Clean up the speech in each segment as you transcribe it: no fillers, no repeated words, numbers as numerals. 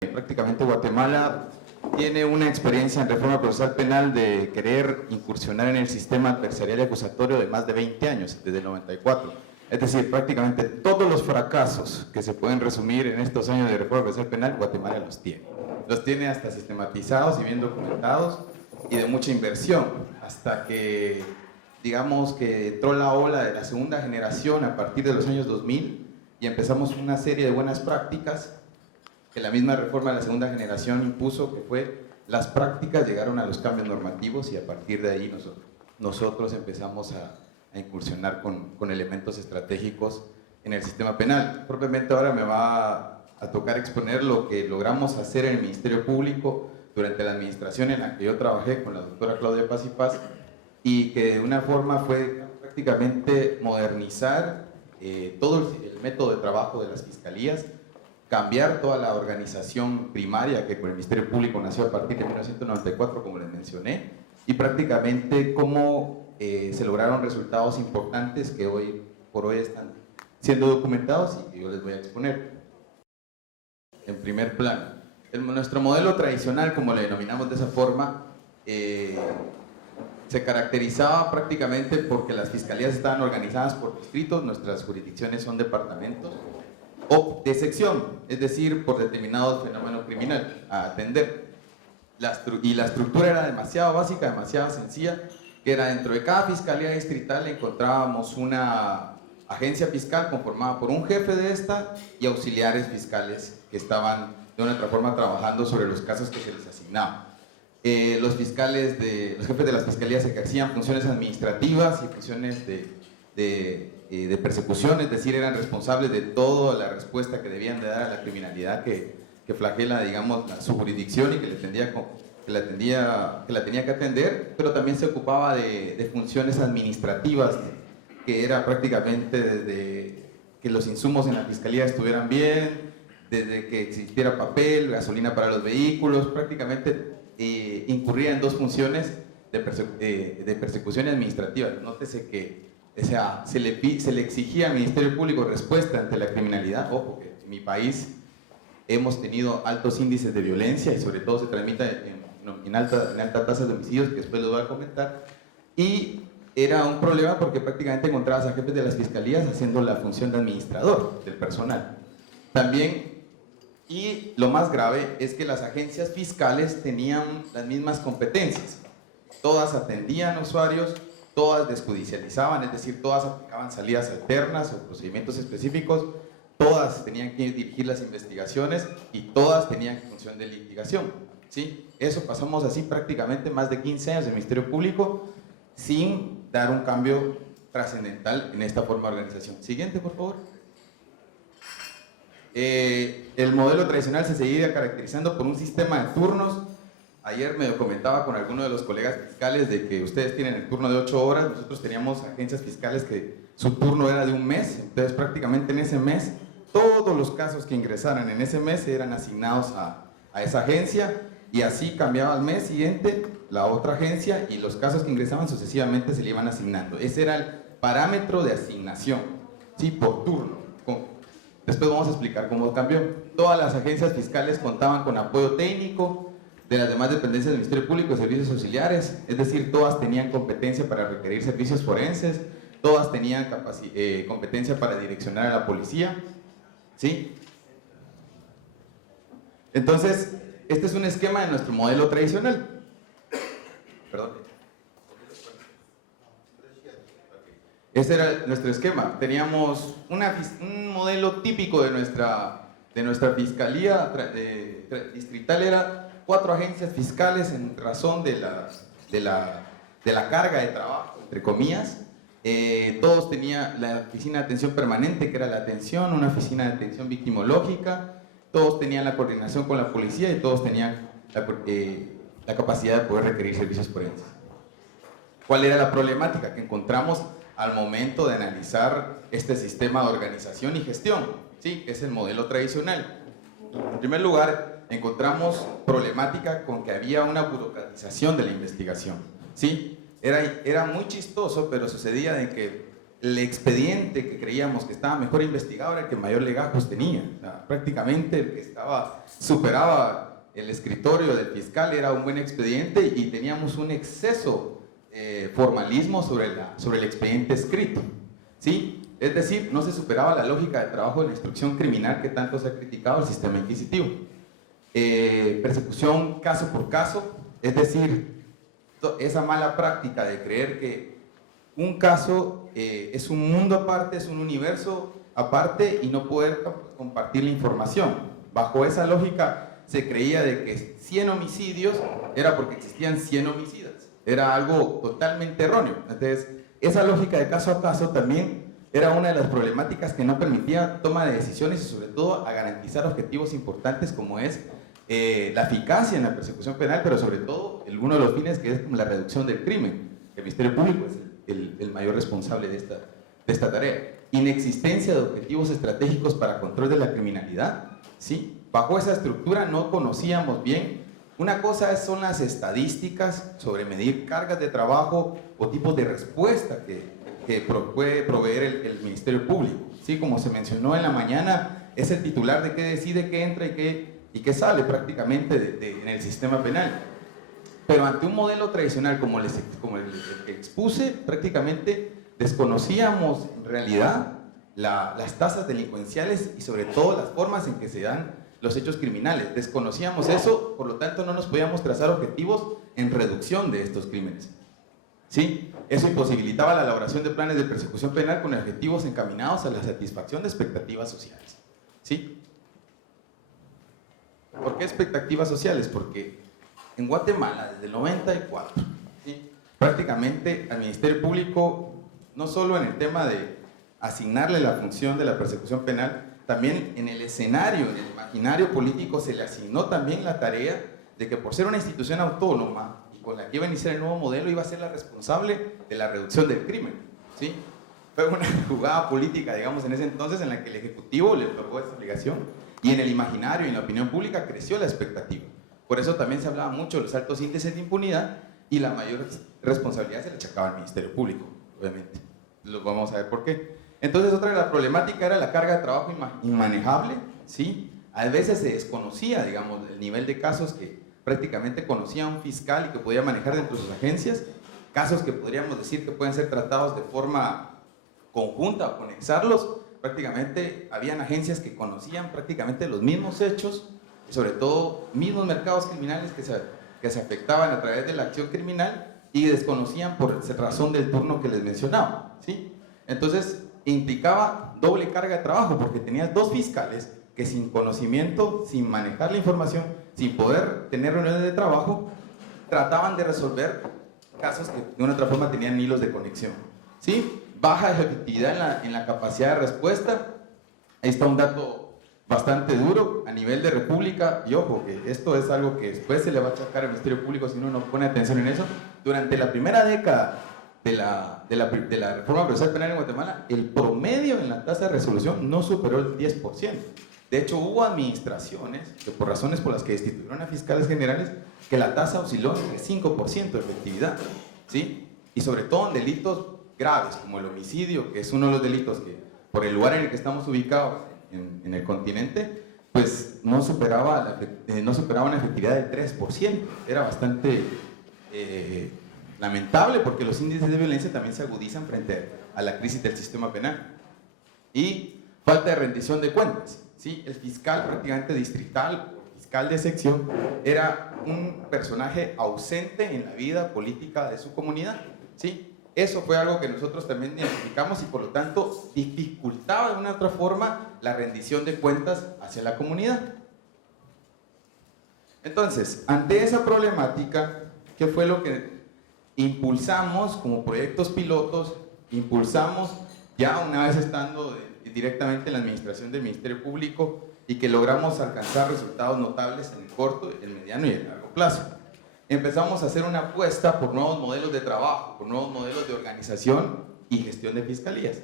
Prácticamente Guatemala tiene una experiencia en reforma procesal penal de querer incursionar en el sistema adversarial y acusatorio de más de 20 años, desde el 94. Es decir, prácticamente todos los fracasos que se pueden resumir en estos años de reforma procesal penal, Guatemala los tiene. Los tiene hasta sistematizados y bien documentados y de mucha inversión, hasta que, digamos, que entró la ola de la segunda generación a partir de los años 2000 y empezamos una serie de buenas prácticas que la misma reforma de la segunda generación impuso, que fue las prácticas llegaron a los cambios normativos y a partir de ahí nosotros empezamos a incursionar con elementos estratégicos en el sistema penal. Propiamente ahora me va a tocar exponer lo que logramos hacer en el Ministerio Público durante la administración en la que yo trabajé con la doctora Claudia Paz y Paz, y que de una forma fue prácticamente modernizar todo el método de trabajo de las fiscalías, cambiar toda la organización primaria que con el Ministerio Público nació a partir de 1994, como les mencioné, y prácticamente cómo se lograron resultados importantes que hoy por hoy están siendo documentados y que yo les voy a exponer. En primer plano, nuestro modelo tradicional, como le denominamos de esa forma, se caracterizaba prácticamente porque las fiscalías estaban organizadas por distritos, nuestras jurisdicciones son departamentos, o de sección, es decir, por determinado fenómeno criminal a atender. Y la estructura era demasiado básica, demasiado sencilla, que era dentro de cada fiscalía distrital encontrábamos una agencia fiscal conformada por un jefe de esta y auxiliares fiscales que estaban de una otra forma trabajando sobre los casos que se les asignaban. Los jefes de las fiscalías ejercían funciones administrativas y funciones de persecución, es decir, eran responsables de toda la respuesta que debían de dar a la criminalidad que flagela, digamos, su jurisdicción y que la tenía que atender, pero también se ocupaba de funciones administrativas, que era prácticamente desde que los insumos en la fiscalía estuvieran bien, desde que existiera papel, gasolina para los vehículos, prácticamente incurría en dos funciones de persecución administrativa. Nótese que se le exigía al Ministerio Público respuesta ante la criminalidad. Ojo, que en mi país hemos tenido altos índices de violencia y sobre todo se transmite en alta tasa de homicidios, que después les voy a comentar, y era un problema porque prácticamente encontrabas a jefes de las fiscalías haciendo la función de administrador del personal. También, y lo más grave, es que las agencias fiscales tenían las mismas competencias. Todas atendían usuarios, todas desjudicializaban, es decir, todas aplicaban salidas alternas o procedimientos específicos, todas tenían que dirigir las investigaciones y todas tenían función de litigación, ¿sí? Eso pasamos así prácticamente más de 15 años en el Ministerio Público sin dar un cambio trascendental en esta forma de organización. Siguiente, por favor. El modelo tradicional se seguía caracterizando por un sistema de turnos. Ayer me comentaba con alguno de los colegas fiscales de que ustedes tienen el turno de 8 horas, nosotros teníamos agencias fiscales que su turno era de un mes, entonces prácticamente en ese mes todos los casos que ingresaran en ese mes eran asignados a esa agencia, y así cambiaba al mes siguiente la otra agencia y los casos que ingresaban sucesivamente se le iban asignando. Ese era el parámetro de asignación, ¿sí? Por turno. Después vamos a explicar cómo cambió. Todas las agencias fiscales contaban con apoyo técnico de las demás dependencias del Ministerio Público y servicios auxiliares, es decir, todas tenían competencia para requerir servicios forenses, todas tenían competencia para direccionar a la policía, ¿sí? Entonces, este es un esquema de nuestro modelo tradicional. Perdón. Ese era nuestro esquema. Teníamos un modelo típico de nuestra fiscalía distrital, era 4 agencias fiscales en razón de la carga de trabajo, entre comillas. Todos tenían la oficina de atención permanente, que era la atención, una oficina de atención victimológica, todos tenían la coordinación con la policía y todos tenían la capacidad de poder requerir servicios forenses. ¿Cuál era la problemática que encontramos al momento de analizar este sistema de organización y gestión? Sí, es el modelo tradicional. En primer lugar, encontramos problemática con que había una burocratización de la investigación, ¿sí? Era muy chistoso, pero sucedía de que el expediente que creíamos que estaba mejor investigado era el que mayor legajos tenía. O sea, prácticamente el que superaba el escritorio del fiscal era un buen expediente y teníamos un exceso formalismo sobre el expediente escrito, ¿sí? Es decir, no se superaba la lógica de trabajo de la instrucción criminal que tanto se ha criticado el sistema inquisitivo. Persecución caso por caso, es decir, esa mala práctica de creer que un caso es un mundo aparte, es un universo aparte y no poder compartir la información. Bajo esa lógica se creía de que 100 homicidios era porque existían 100 homicidas. Era algo totalmente erróneo. Entonces, esa lógica de caso a caso también era una de las problemáticas que no permitía toma de decisiones y sobre todo a garantizar objetivos importantes como es la eficacia en la persecución penal, pero sobre todo uno de los fines que es como la reducción del crimen. El Ministerio Público es el mayor responsable de esta tarea. Inexistencia de objetivos estratégicos para control de la criminalidad, ¿sí? Bajo esa estructura no conocíamos bien. Una cosa son las estadísticas sobre medir cargas de trabajo o tipos de respuesta que puede proveer el Ministerio Público, ¿sí? Como se mencionó en la mañana, es el titular de qué decide, qué entra y qué sale prácticamente en el sistema penal. Pero ante un modelo tradicional como el que expuse, prácticamente desconocíamos en realidad las tasas delincuenciales y sobre todo las formas en que se dan los hechos criminales. Desconocíamos eso, por lo tanto no nos podíamos trazar objetivos en reducción de estos crímenes, ¿sí? Eso imposibilitaba la elaboración de planes de persecución penal con objetivos encaminados a la satisfacción de expectativas sociales, ¿sí? ¿Por qué expectativas sociales? Porque en Guatemala, desde el 94, ¿sí?, prácticamente al Ministerio Público, no solo en el tema de asignarle la función de la persecución penal, también en el escenario, en el imaginario político se le asignó también la tarea de que por ser una institución autónoma y con la que iba a iniciar el nuevo modelo iba a ser la responsable de la reducción del crimen, ¿sí? Fue una jugada política, digamos, en ese entonces en la que el Ejecutivo le otorgó esta obligación y en el imaginario y en la opinión pública creció la expectativa. Por eso también se hablaba mucho de los altos índices de impunidad y la mayor responsabilidad se le achacaba al Ministerio Público, obviamente. Lo vamos a ver por qué. Entonces, otra de las problemáticas era la carga de trabajo inmanejable, ¿sí? A veces se desconocía, digamos, el nivel de casos que prácticamente conocía un fiscal y que podía manejar dentro de sus agencias, casos que podríamos decir que pueden ser tratados de forma conjunta o conexarlos. Prácticamente habían agencias que conocían prácticamente los mismos hechos, sobre todo mismos mercados criminales que se afectaban a través de la acción criminal y desconocían por razón del turno que les mencionaba, ¿sí? Entonces implicaba doble carga de trabajo porque tenías dos fiscales que sin conocimiento, sin manejar la información, sin poder tener reuniones de trabajo, trataban de resolver casos que de una otra forma tenían hilos de conexión, ¿sí? Baja efectividad en la capacidad de respuesta. Ahí está un dato bastante duro a nivel de república, y ojo, que esto es algo que después se le va a achacar al Ministerio Público si uno no pone atención en eso. Durante la primera década de la reforma procesal penal en Guatemala, el promedio en la tasa de resolución no superó el 10%. De hecho, hubo administraciones que por razones por las que destituyeron a fiscales generales, que la tasa osciló entre 5% de efectividad, ¿sí? Y sobre todo en delitos graves como el homicidio, que es uno de los delitos que por el lugar en el que estamos ubicados en el continente, pues no superaba una efectividad del 3%. Era bastante lamentable porque los índices de violencia también se agudizan frente a la crisis del sistema penal. Y falta de rendición de cuentas, ¿sí? El fiscal prácticamente distrital, o fiscal de sección, era un personaje ausente en la vida política de su comunidad, ¿sí? Eso fue algo que nosotros también identificamos y por lo tanto dificultaba de una u otra forma la rendición de cuentas hacia la comunidad. Entonces, ante esa problemática, ¿qué fue lo que impulsamos como proyectos pilotos? Impulsamos ya una vez estando directamente en la administración del Ministerio Público y que logramos alcanzar resultados notables en el corto, el mediano y el largo plazo. Empezamos a hacer una apuesta por nuevos modelos de trabajo, por nuevos modelos de organización y gestión de fiscalías,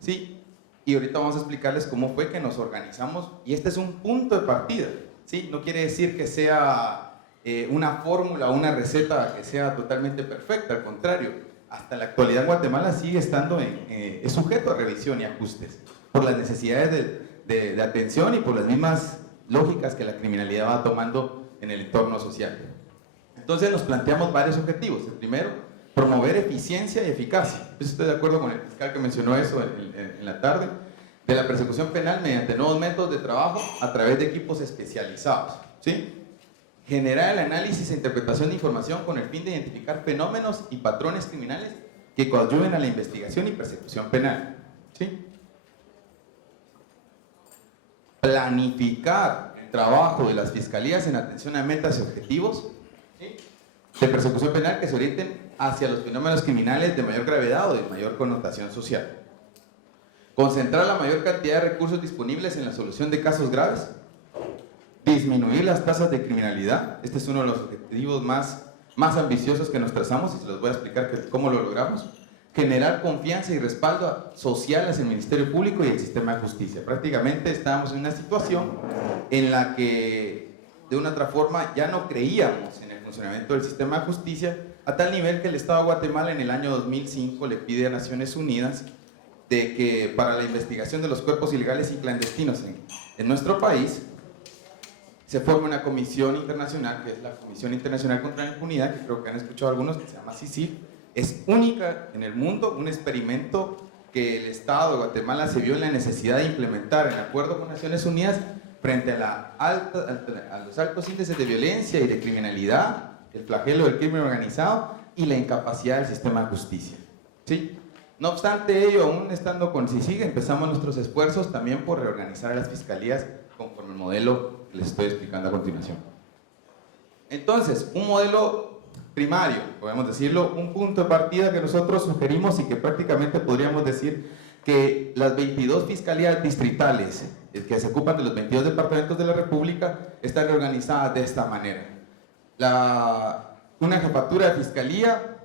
¿sí? Y ahorita vamos a explicarles cómo fue que nos organizamos y este es un punto de partida, ¿sí? No quiere decir que sea una fórmula o una receta que sea totalmente perfecta, al contrario, hasta la actualidad Guatemala sigue estando es sujeto a revisión y ajustes por las necesidades de atención y por las mismas lógicas que la criminalidad va tomando en el entorno social. Entonces nos planteamos varios objetivos. El primero, promover eficiencia y eficacia. Yo estoy de acuerdo con el fiscal que mencionó eso en la tarde, de la persecución penal mediante nuevos métodos de trabajo a través de equipos especializados, ¿sí? Generar el análisis e interpretación de información con el fin de identificar fenómenos y patrones criminales que coadyuven a la investigación y persecución penal, ¿sí? Planificar el trabajo de las fiscalías en atención a metas y objetivos, ¿sí?, de persecución penal que se orienten hacia los fenómenos criminales de mayor gravedad o de mayor connotación social. Concentrar la mayor cantidad de recursos disponibles en la solución de casos graves. Disminuir las tasas de criminalidad. Este es uno de los objetivos más ambiciosos que nos trazamos y se los voy a explicar cómo lo logramos. Generar confianza y respaldo social hacia el Ministerio Público y el sistema de justicia. Prácticamente estábamos en una situación en la que de una otra forma ya no creíamos en el funcionamiento del sistema de justicia, a tal nivel que el Estado de Guatemala en el año 2005 le pide a Naciones Unidas de que para la investigación de los cuerpos ilegales y clandestinos en nuestro país se forme una comisión internacional, que es la Comisión Internacional contra la Impunidad, que creo que han escuchado algunos, que se llama CICIG. Es única en el mundo, un experimento que el Estado de Guatemala se vio en la necesidad de implementar en acuerdo con Naciones Unidas frente a los altos índices de violencia y de criminalidad, el flagelo del crimen organizado y la incapacidad del sistema de justicia, ¿sí? No obstante ello, aún estando con CICIG, empezamos nuestros esfuerzos también por reorganizar a las fiscalías conforme el modelo que les estoy explicando a continuación. Entonces, un modelo primario, podemos decirlo, un punto de partida que nosotros sugerimos y que prácticamente podríamos decir que las 22 fiscalías distritales que se ocupan de los 22 departamentos de la República están reorganizadas de esta manera. Una jefatura de fiscalía,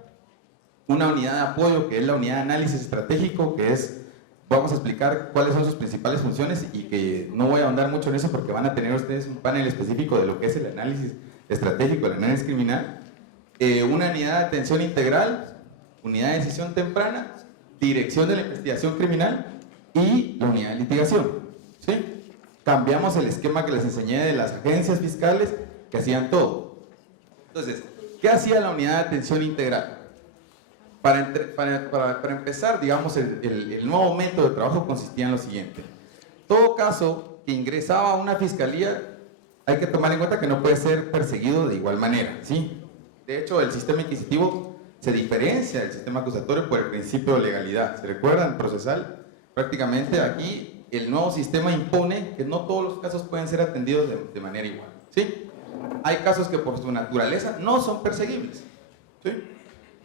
una unidad de apoyo que es la unidad de análisis estratégico, que es, vamos a explicar cuáles son sus principales funciones y que no voy a ahondar mucho en eso porque van a tener ustedes un panel específico de lo que es el análisis estratégico, el análisis criminal. Una unidad de atención integral, unidad de decisión temprana, dirección de la investigación criminal y la unidad de litigación, ¿sí? Cambiamos el esquema que les enseñé de las agencias fiscales que hacían todo. Entonces, ¿qué hacía la unidad de atención integral? Para empezar, digamos, el nuevo método de trabajo consistía en lo siguiente. Todo caso que ingresaba a una fiscalía, hay que tomar en cuenta que no puede ser perseguido de igual manera, ¿sí? De hecho, el sistema inquisitivo se diferencia del sistema acusatorio por el principio de legalidad. ¿Se recuerdan? Procesal. Prácticamente aquí el nuevo sistema impone que no todos los casos pueden ser atendidos de manera igual, ¿sí? Hay casos que por su naturaleza no son perseguibles, ¿sí?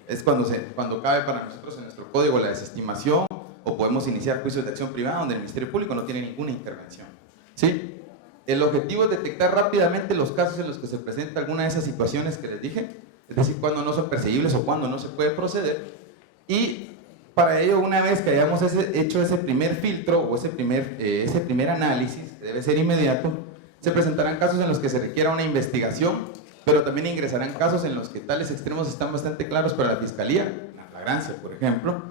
Es cuando cabe para nosotros en nuestro código la desestimación o podemos iniciar juicios de acción privada donde el Ministerio Público no tiene ninguna intervención, ¿sí? El objetivo es detectar rápidamente los casos en los que se presenta alguna de esas situaciones que les dije, es decir, cuando no son perseguibles o cuando no se puede proceder, y para ello, una vez que hayamos hecho ese primer filtro o ese primer análisis, que debe ser inmediato, se presentarán casos en los que se requiera una investigación, pero también ingresarán casos en los que tales extremos están bastante claros para la Fiscalía, la flagrancia, por ejemplo,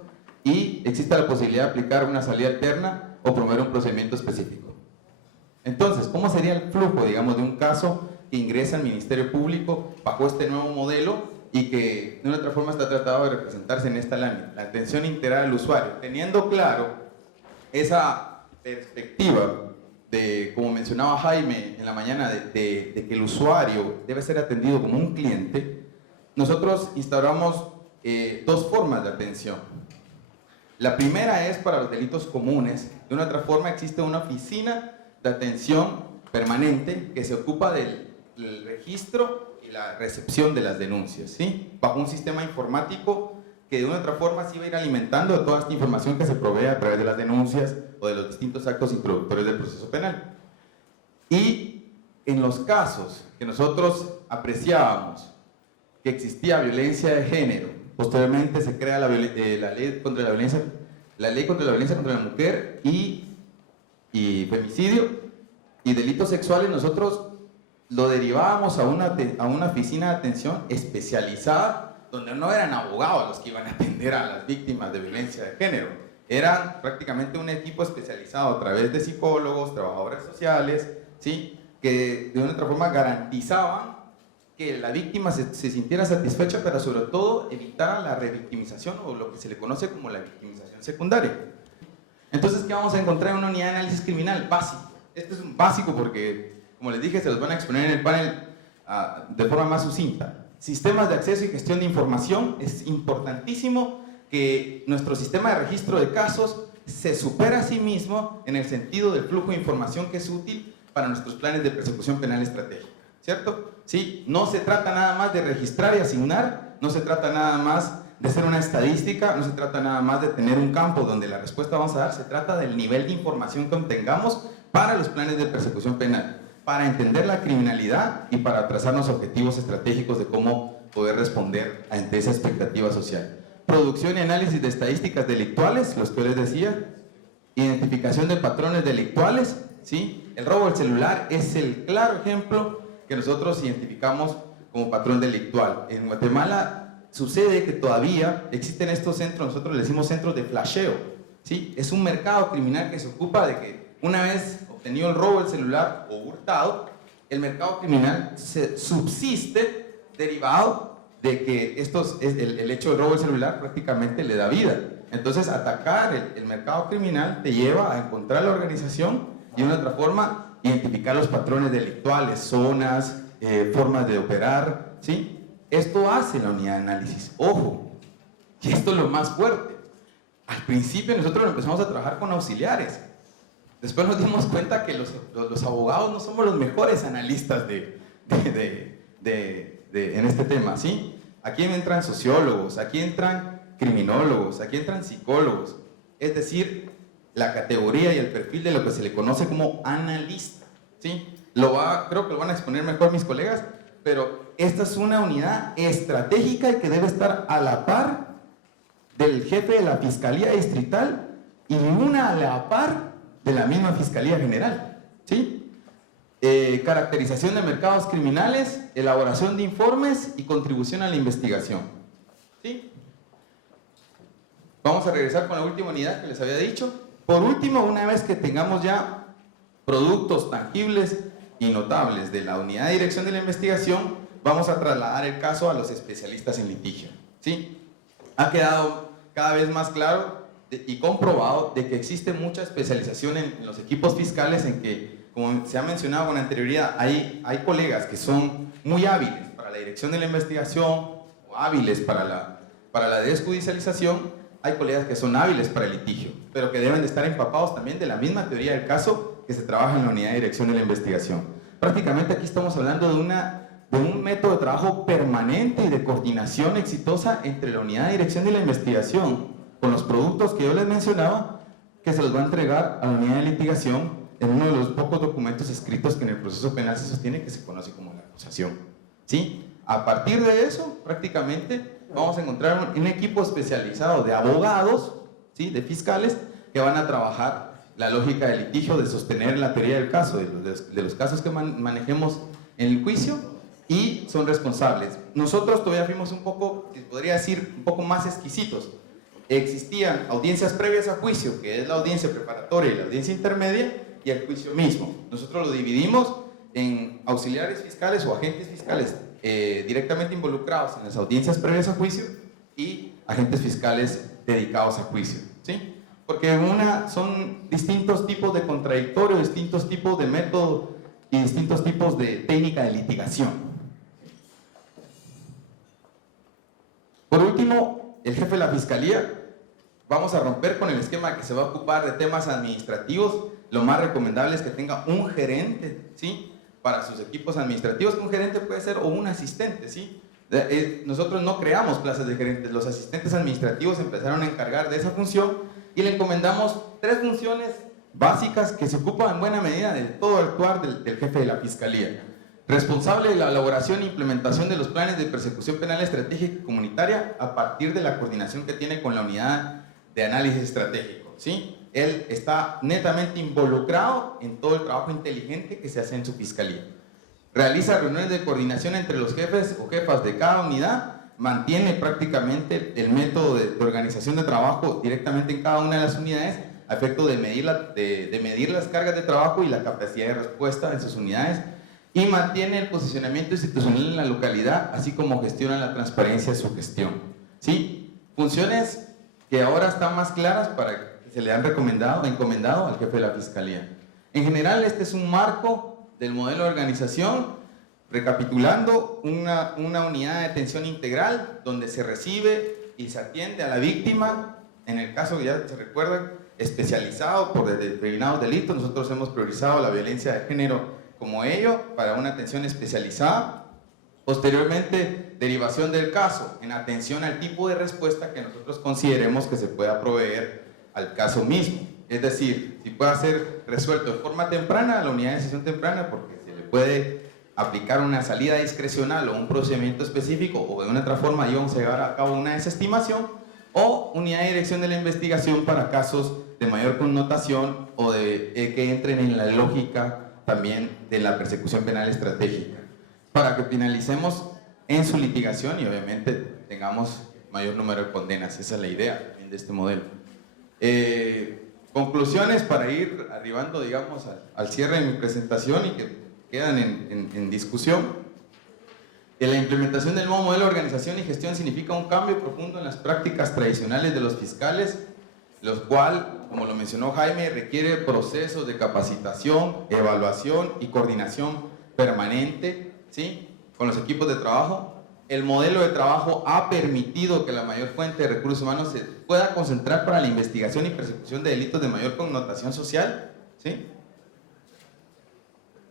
y existe la posibilidad de aplicar una salida alterna o promover un procedimiento específico. Entonces, ¿cómo sería el flujo, digamos, de un caso que ingresa al Ministerio Público bajo este nuevo modelo y que de una otra forma está tratado de representarse en esta lámina? La atención integral al usuario, teniendo claro esa perspectiva de, como mencionaba Jaime en la mañana, de que el usuario debe ser atendido como un cliente. Nosotros instauramos dos formas de atención. La primera es para los delitos comunes. De una otra forma existe una oficina de atención permanente que se ocupa del registro y la recepción de las denuncias, ¿sí? Bajo un sistema informático que de una otra forma sí va a ir alimentando toda esta información que se provee a través de las denuncias o de los distintos actos introductorios del proceso penal. Y en los casos que nosotros apreciábamos que existía violencia de género, posteriormente se crea la ley contra la violencia contra la mujer y femicidio y delitos sexuales. Nosotros lo derivábamos a una oficina de atención especializada donde no eran abogados los que iban a atender a las víctimas de violencia de género. Eran prácticamente un equipo especializado a través de psicólogos, trabajadores sociales, ¿sí? Que de una otra forma garantizaban que la víctima se sintiera satisfecha, pero sobre todo evitara la revictimización o lo que se le conoce como la victimización secundaria. Entonces, ¿qué vamos a encontrar en una unidad de análisis criminal? Básico. Este es un básico porque, como les dije, se los van a exponer en el panel de forma más sucinta. Sistemas de acceso y gestión de información. Es importantísimo que nuestro sistema de registro de casos se supera a sí mismo en el sentido del flujo de información que es útil para nuestros planes de persecución penal estratégica, ¿cierto? Sí, no se trata nada más de registrar y asignar, no se trata nada más de ser una estadística, no se trata nada más de tener un campo donde la respuesta vamos a dar, se trata del nivel de información que obtengamos para los planes de persecución penal, para entender la criminalidad y para trazarnos objetivos estratégicos de cómo poder responder ante esa expectativa social. Producción y análisis de estadísticas delictuales, los que les decía, identificación de patrones delictuales, ¿sí? El robo del celular es el claro ejemplo que nosotros identificamos como patrón delictual. En Guatemala sucede que todavía existen estos centros, nosotros le decimos centros de flasheo, ¿sí? Es un mercado criminal que se ocupa de que una vez obtenido el robo del celular o hurtado, el mercado criminal se subsiste derivado de que el hecho del robo del celular prácticamente le da vida. Entonces, atacar el mercado criminal te lleva a encontrar la organización y de una otra forma identificar los patrones delictuales, zonas, formas de operar, ¿sí? Esto hace la unidad de análisis. Ojo, y esto es lo más fuerte. Al principio nosotros empezamos a trabajar con auxiliares. Después nos dimos cuenta que los abogados no somos los mejores analistas en este tema, ¿sí? Aquí entran sociólogos, aquí entran criminólogos, aquí entran psicólogos. Es decir, la categoría y el perfil de lo que se le conoce como analista, ¿sí? Creo que lo van a exponer mejor mis colegas, pero esta es una unidad estratégica y que debe estar a la par del jefe de la Fiscalía Distrital y una a la par de la misma Fiscalía General, ¿sí? Caracterización de mercados criminales, elaboración de informes y contribución a la investigación, ¿sí? Vamos a regresar con la última unidad que les había dicho. Por último, una vez que tengamos ya productos tangibles y notables de la unidad de dirección de la investigación, vamos a trasladar el caso a los especialistas en litigio, ¿sí? Ha quedado cada vez más claro y comprobado de que existe mucha especialización en los equipos fiscales, en que, como se ha mencionado con anterioridad, hay colegas que son muy hábiles para la dirección de la investigación o hábiles para la desjudicialización. Hay colegas que son hábiles para el litigio, pero que deben de estar empapados también de la misma teoría del caso que se trabaja en la unidad de dirección de la investigación. Prácticamente aquí estamos hablando de un método de trabajo permanente y de coordinación exitosa entre la unidad de dirección de la investigación con los productos que yo les mencionaba, que se los va a entregar a la unidad de litigación en uno de los pocos documentos escritos que en el proceso penal se sostiene, que se conoce como la acusación, ¿sí? A partir de eso, prácticamente vamos a encontrar un equipo especializado de abogados, ¿sí? De fiscales, que van a trabajar la lógica del litigio, de sostener la teoría del caso, de los casos que manejemos en el juicio, y son responsables. Nosotros todavía fuimos un poco, podría decir, un poco más exquisitos. Existían audiencias previas a juicio, que es la audiencia preparatoria y la audiencia intermedia, y el juicio mismo. Nosotros lo dividimos en auxiliares fiscales o agentes fiscales directamente involucrados en las audiencias previas a juicio y agentes fiscales dedicados a juicio, ¿sí? Porque son distintos tipos de contradictorio, distintos tipos de método y distintos tipos de técnica de litigación. Por último, el jefe de la fiscalía, vamos a romper con el esquema que se va a ocupar de temas administrativos. Lo más recomendable es que tenga un gerente, ¿sí? Para sus equipos administrativos. Un gerente puede ser o un asistente, ¿sí? Nosotros no creamos plazas de gerentes, los asistentes administrativos empezaron a encargar de esa función y le encomendamos 3 funciones básicas que se ocupan en buena medida de todo el actuar del jefe de la fiscalía. Responsable de la elaboración e implementación de los planes de persecución penal estratégica y comunitaria a partir de la coordinación que tiene con la unidad de análisis estratégico, ¿sí? Él está netamente involucrado en todo el trabajo inteligente que se hace en su fiscalía. Realiza reuniones de coordinación entre los jefes o jefas de cada unidad mantiene prácticamente el método de organización de trabajo directamente en cada una de las unidades a efecto de medir, de medir las cargas de trabajo y la capacidad de respuesta en sus unidades, y mantiene el posicionamiento institucional en la localidad, así como gestiona la transparencia de su gestión. ¿Sí? Funciones que ahora están más claras para que se le han encomendado al jefe de la Fiscalía. En general, este es un marco del modelo de organización. Recapitulando, una unidad de atención integral donde se recibe y se atiende a la víctima, en el caso que ya se recuerdan, especializado por determinados delitos. Nosotros hemos priorizado la violencia de género como ello para una atención especializada. Posteriormente, derivación del caso en atención al tipo de respuesta que nosotros consideremos que se pueda proveer al caso mismo. Es decir, si puede ser resuelto de forma temprana, la unidad de decisión temprana, porque se le puede aplicar una salida discrecional o un procedimiento específico, o de una otra forma ahí vamos a llevar a cabo una desestimación, o unidad de dirección de la investigación para casos de mayor connotación o de que entren en la lógica también de la persecución penal estratégica, para que finalicemos en su litigación y obviamente tengamos mayor número de condenas. Esa es la idea de este modelo. Conclusiones para ir arribando, digamos, al cierre de mi presentación y que quedan en discusión. La implementación del nuevo modelo de organización y gestión significa un cambio profundo en las prácticas tradicionales de los fiscales, los cuales, como lo mencionó Jaime, requiere procesos de capacitación, evaluación y coordinación permanente, ¿sí?, con los equipos de trabajo. El modelo de trabajo ha permitido que la mayor fuente de recursos humanos se pueda concentrar para la investigación y persecución de delitos de mayor connotación social, ¿sí?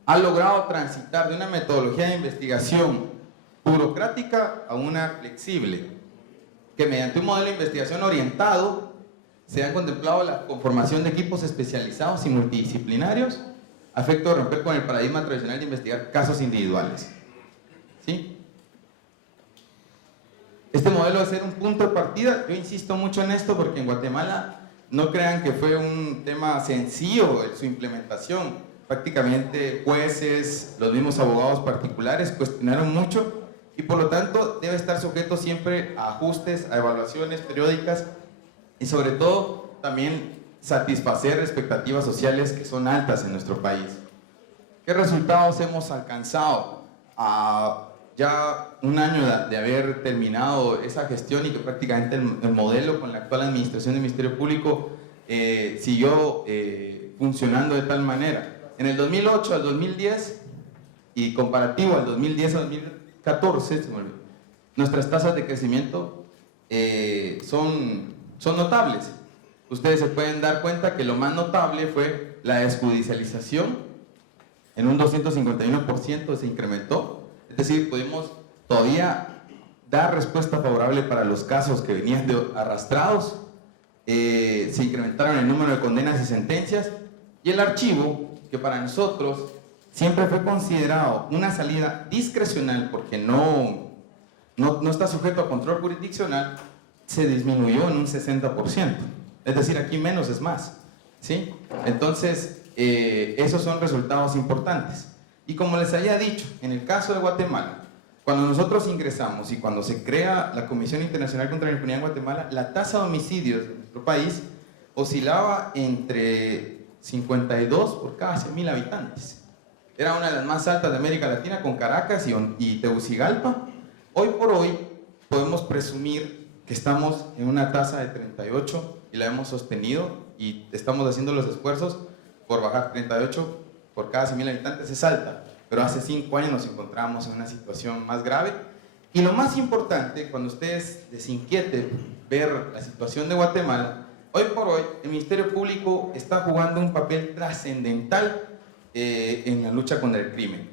Ha logrado transitar de una metodología de investigación burocrática a una flexible, que mediante un modelo de investigación orientado se ha contemplado la conformación de equipos especializados y multidisciplinarios a efecto de romper con el paradigma tradicional de investigar casos individuales, ¿sí? Este modelo debe ser un punto de partida. Yo insisto mucho en esto porque en Guatemala no crean que fue un tema sencillo su implementación. Prácticamente jueces, los mismos abogados particulares cuestionaron mucho y por lo tanto debe estar sujeto siempre a ajustes, a evaluaciones periódicas y sobre todo también satisfacer expectativas sociales que son altas en nuestro país. ¿Qué resultados hemos alcanzado? Ya un año de haber terminado esa gestión y que prácticamente el modelo con la actual administración del Ministerio Público siguió funcionando de tal manera. En el 2008 al 2010 y comparativo al 2010 al 2014, nuestras tasas de crecimiento son notables. Ustedes se pueden dar cuenta que lo más notable fue la desjudicialización, en un 251% se incrementó. Es decir, pudimos todavía dar respuesta favorable para los casos que venían arrastrados. Se incrementaron el número de condenas y sentencias, y el archivo, que para nosotros siempre fue considerado una salida discrecional porque no está sujeto a control jurisdiccional, se disminuyó en un 60%. Es decir, aquí menos es más, ¿sí? Entonces, esos son resultados importantes. Y como les había dicho, en el caso de Guatemala, cuando nosotros ingresamos y cuando se crea la Comisión Internacional contra la Impunidad en Guatemala, la tasa de homicidios en nuestro país oscilaba entre 52 por cada 100.000 habitantes. Era una de las más altas de América Latina, con Caracas y Tegucigalpa. Hoy por hoy podemos presumir que estamos en una tasa de 38 y la hemos sostenido y estamos haciendo los esfuerzos por bajar. 38 por cada 100.000 habitantes es alta, pero hace 5 años nos encontrábamos en una situación más grave. Y lo más importante, cuando ustedes les inquiete ver la situación de Guatemala, hoy por hoy el Ministerio Público está jugando un papel trascendental en la lucha contra el crimen.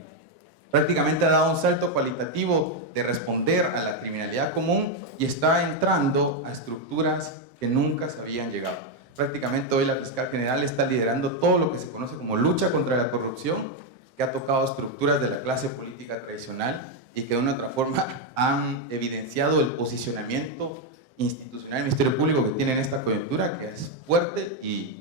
Prácticamente ha dado un salto cualitativo de responder a la criminalidad común y está entrando a estructuras que nunca se habían llegado. Prácticamente hoy la fiscal general está liderando todo lo que se conoce como lucha contra la corrupción, que ha tocado estructuras de la clase política tradicional y que de una u otra forma han evidenciado el posicionamiento institucional del Ministerio Público que tiene en esta coyuntura, que es fuerte y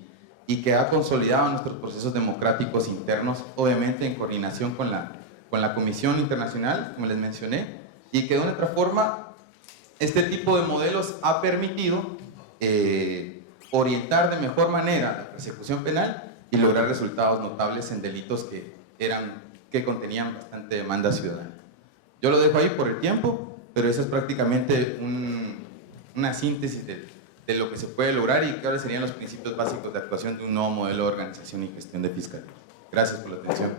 que ha consolidado nuestros procesos democráticos internos, obviamente en coordinación con la Comisión Internacional, como les mencioné, y que de una u otra forma Este tipo de modelos ha permitido orientar de mejor manera la persecución penal y lograr resultados notables en delitos que contenían bastante demanda ciudadana. Yo lo dejo ahí por el tiempo, pero esa es prácticamente una síntesis de lo que se puede lograr y cuáles serían los principios básicos de actuación de un nuevo modelo de organización y gestión de fiscalía. Gracias por la atención.